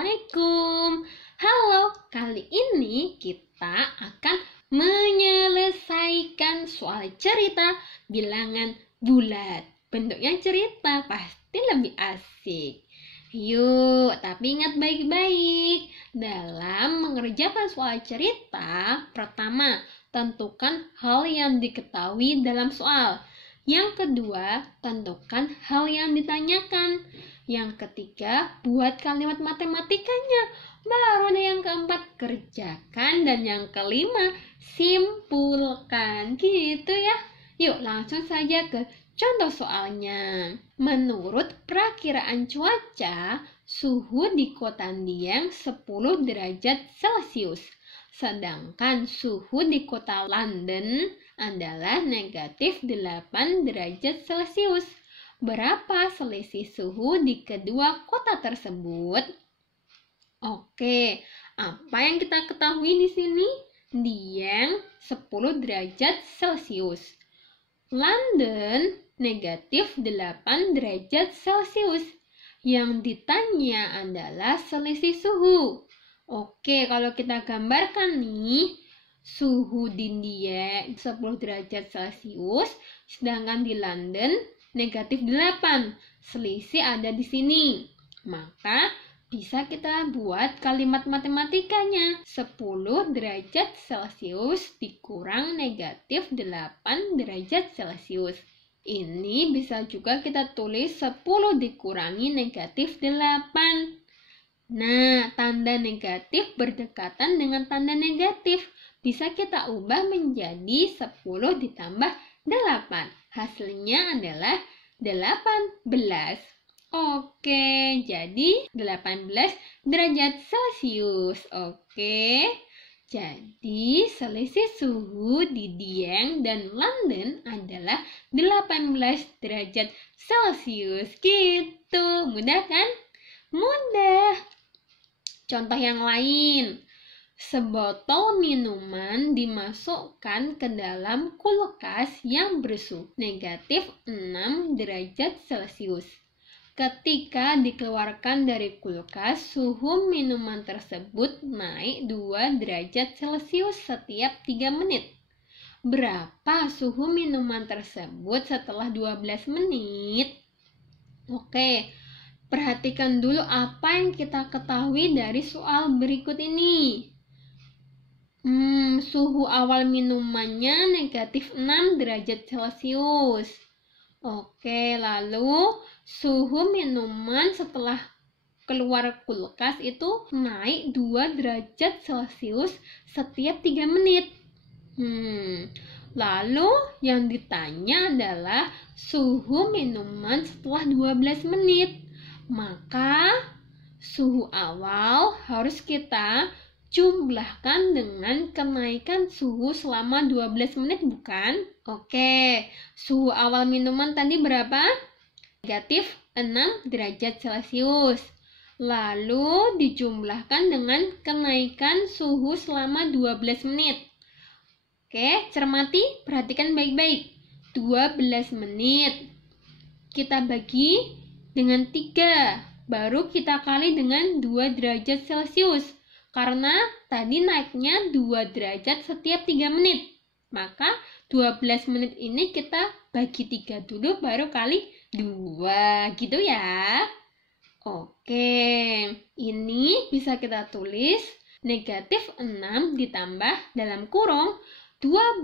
Assalamualaikum. Halo, kali ini kita akan menyelesaikan soal cerita bilangan bulat. Bentuknya cerita pasti lebih asik. Yuk, tapi ingat baik-baik. Dalam mengerjakan soal cerita, pertama, tentukan hal yang diketahui dalam soal. Yang kedua, tentukan hal yang ditanyakan. Yang ketiga, buat kalimat matematikanya. Baru ada yang keempat, kerjakan. Dan yang kelima, simpulkan. Gitu ya. Yuk langsung saja ke contoh soalnya. Menurut perakiraan cuaca, suhu di kota Dieng 10 derajat Celcius. Sedangkan suhu di kota London adalah negatif 8 derajat Celcius. Berapa selisih suhu di kedua kota tersebut? Oke, apa yang kita ketahui di sini? Dieng 10 derajat Celcius. London negatif 8 derajat Celcius. Yang ditanya adalah selisih suhu. Oke, kalau kita gambarkan nih, suhu di Dieng 10 derajat Celcius, sedangkan di London negatif 8. Selisih ada di sini. Maka bisa kita buat kalimat matematikanya. 10 derajat Celcius dikurang negatif 8 derajat Celcius. Ini bisa juga kita tulis 10 dikurangi negatif 8. Nah, tanda negatif berdekatan dengan tanda negatif. Bisa kita ubah menjadi 10 ditambah 8. Hasilnya adalah 18. Oke, jadi 18 derajat Celcius. Oke, jadi selisih suhu di Dieng dan London adalah 18 derajat Celcius. Gitu, mudah kan? Mudah. Contoh yang lain. Sebotol minuman dimasukkan ke dalam kulkas yang bersuhu negatif 6 derajat Celcius. Ketika dikeluarkan dari kulkas, suhu minuman tersebut naik 2 derajat Celcius setiap 3 menit. Berapa suhu minuman tersebut setelah 12 menit? Oke, perhatikan dulu apa yang kita ketahui dari soal berikut ini. Suhu awal minumannya negatif 6 derajat Celcius. Oke, lalu suhu minuman setelah keluar kulkas itu naik 2 derajat Celcius setiap 3 menit. Lalu yang ditanya adalah suhu minuman setelah 12 menit. Maka suhu awal harus kita jumlahkan dengan kenaikan suhu selama 12 menit, bukan? Oke, suhu awal minuman tadi berapa? Negatif 6 derajat Celcius. Lalu dijumlahkan dengan kenaikan suhu selama 12 menit. Oke, cermati, perhatikan baik-baik. 12 menit. Kita bagi dengan 3. Baru kita kali dengan 2 derajat Celcius. Karena tadi naiknya 2 derajat setiap 3 menit. Maka 12 menit ini kita bagi 3 dulu baru kali 2. Gitu ya. Oke. Ini bisa kita tulis negatif 6 ditambah dalam kurung 12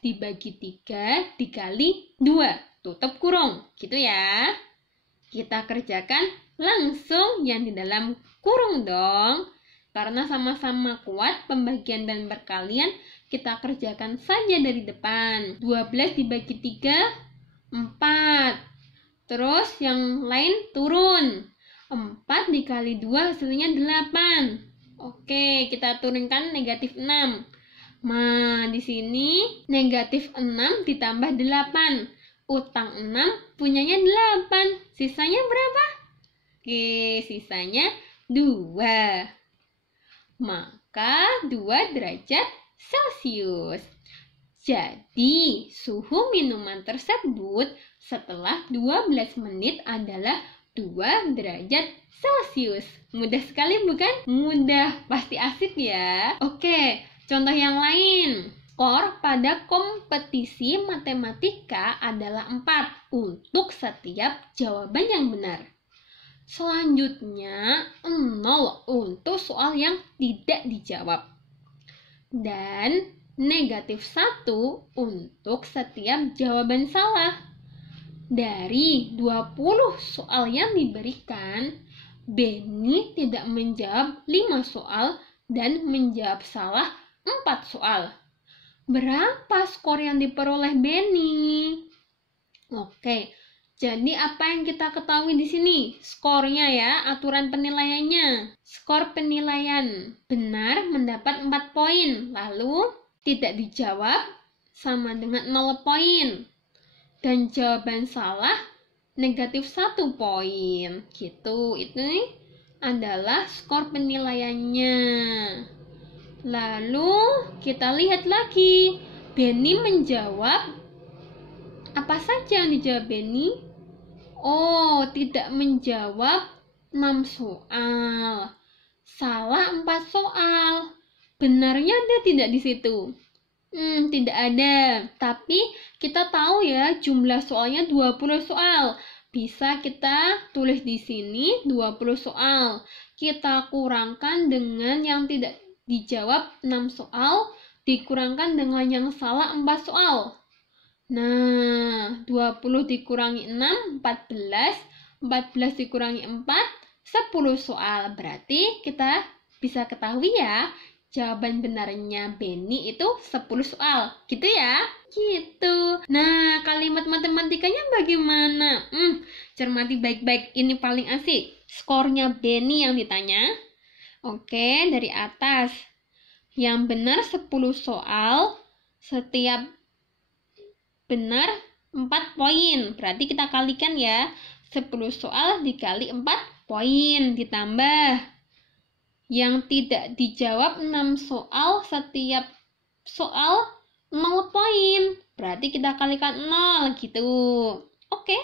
dibagi 3 dikali 2. Tutup kurung. Gitu ya. Kita kerjakan langsung yang di dalam kurung dong. Karena sama-sama kuat pembagian dan perkalian, kita kerjakan saja dari depan. 12 dibagi 3, 4. Terus yang lain turun. 4 dikali 2 hasilnya 8. Oke, kita turunkan negatif 6. Nah, di sini negatif 6 ditambah 8. Utang 6 punyanya 8. Sisanya berapa? Oke, sisanya 2. Maka 2 derajat Celcius. Jadi, suhu minuman tersebut setelah 12 menit adalah 2 derajat Celcius. Mudah sekali bukan? Mudah, pasti asik ya. Oke, contoh yang lain. Skor pada kompetisi matematika adalah 4 untuk setiap jawaban yang benar. Selanjutnya 0 untuk soal yang tidak dijawab. Dan negatif 1 untuk setiap jawaban salah. Dari 20 soal yang diberikan, Benny tidak menjawab 5 soal dan menjawab salah 4 soal. Berapa skor yang diperoleh Benny? Oke, jadi apa yang kita ketahui di sini? Skornya ya, aturan penilaiannya. Skor penilaian benar mendapat 4 poin, lalu tidak dijawab sama dengan 0 poin. Dan jawaban salah negatif 1 poin. Gitu, itu adalah skor penilaiannya. Lalu kita lihat lagi, Benny menjawab apa saja yang dijawab Benny? Oh, tidak menjawab 6 soal. Salah 4 soal. Benarnya ada tidak di situ? Tidak ada. Tapi kita tahu ya, jumlah soalnya 20 soal. Bisa kita tulis di sini 20 soal. Kita kurangkan dengan yang tidak dijawab 6 soal, dikurangkan dengan yang salah 4 soal. Nah, 20 dikurangi 6, 14. 14 dikurangi 4, 10 soal. Berarti kita bisa ketahui ya, jawaban benarnya Benny itu 10 soal. Gitu ya? Gitu. Nah, kalimat matematikanya bagaimana? Cermati baik-baik, ini paling asik. Skornya Benny yang ditanya. Oke, dari atas. Yang benar 10 soal, setiap benar 4 poin. Berarti kita kalikan ya. 10 soal dikali 4 poin. Ditambah yang tidak dijawab 6 soal, setiap soal 0 poin. Berarti kita kalikan 0 gitu. Oke.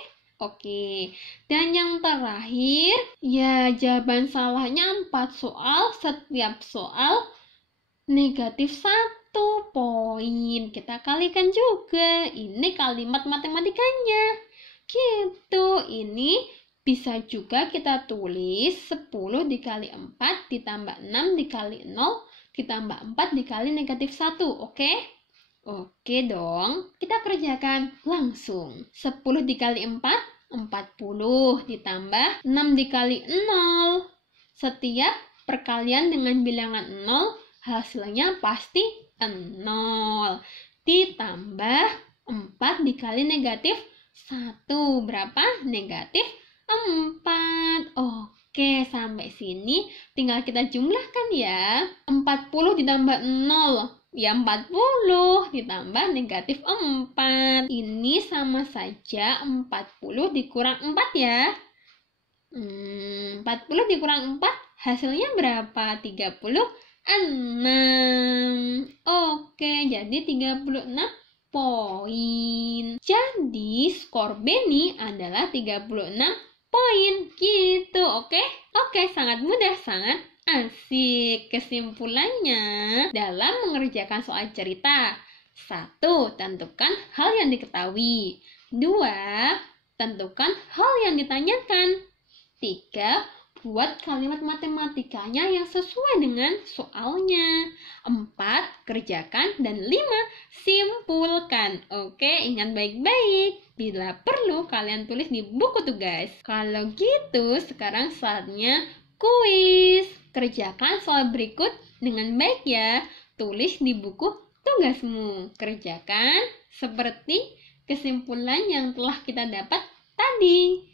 Dan yang terakhir, ya jawaban salahnya 4 soal, setiap soal negatif 1 poin. Kita kalikan juga. Ini kalimat matematikanya. Gitu. Ini bisa juga kita tulis 10 dikali 4 ditambah 6 dikali 0 ditambah 4 dikali negatif 1. Oke? Oke dong. Kita kerjakan langsung. 10 dikali 4, 40 ditambah 6 dikali 0. Setiap perkalian dengan bilangan 0 hasilnya pasti 0. Ditambah 4 dikali negatif 1. Berapa? Negatif 4. Oke, sampai sini tinggal kita jumlahkan ya. 40 ditambah 0. Ya 40 ditambah negatif 4. Ini sama saja 40 dikurang 4 ya. 40 dikurang 4 hasilnya berapa? 36. Oke, jadi 36 poin. Jadi skor Benny adalah 36 poin. Gitu, oke? Oke, sangat mudah, sangat asik. Kesimpulannya, dalam mengerjakan soal cerita, 1. Tentukan hal yang diketahui. 2. Tentukan hal yang ditanyakan. 3. Buat kalimat matematikanya yang sesuai dengan soalnya. 4. Kerjakan. Dan 5. Simpulkan. Oke, ingat baik-baik. Bila perlu, kalian tulis di buku tugas. Kalau gitu, sekarang saatnya kuis. Kerjakan soal berikut dengan baik ya. Tulis di buku tugasmu. Kerjakan seperti kesimpulan yang telah kita dapat tadi.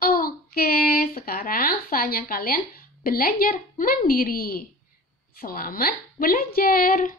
Oke, sekarang saatnya kalian belajar mandiri. Selamat belajar!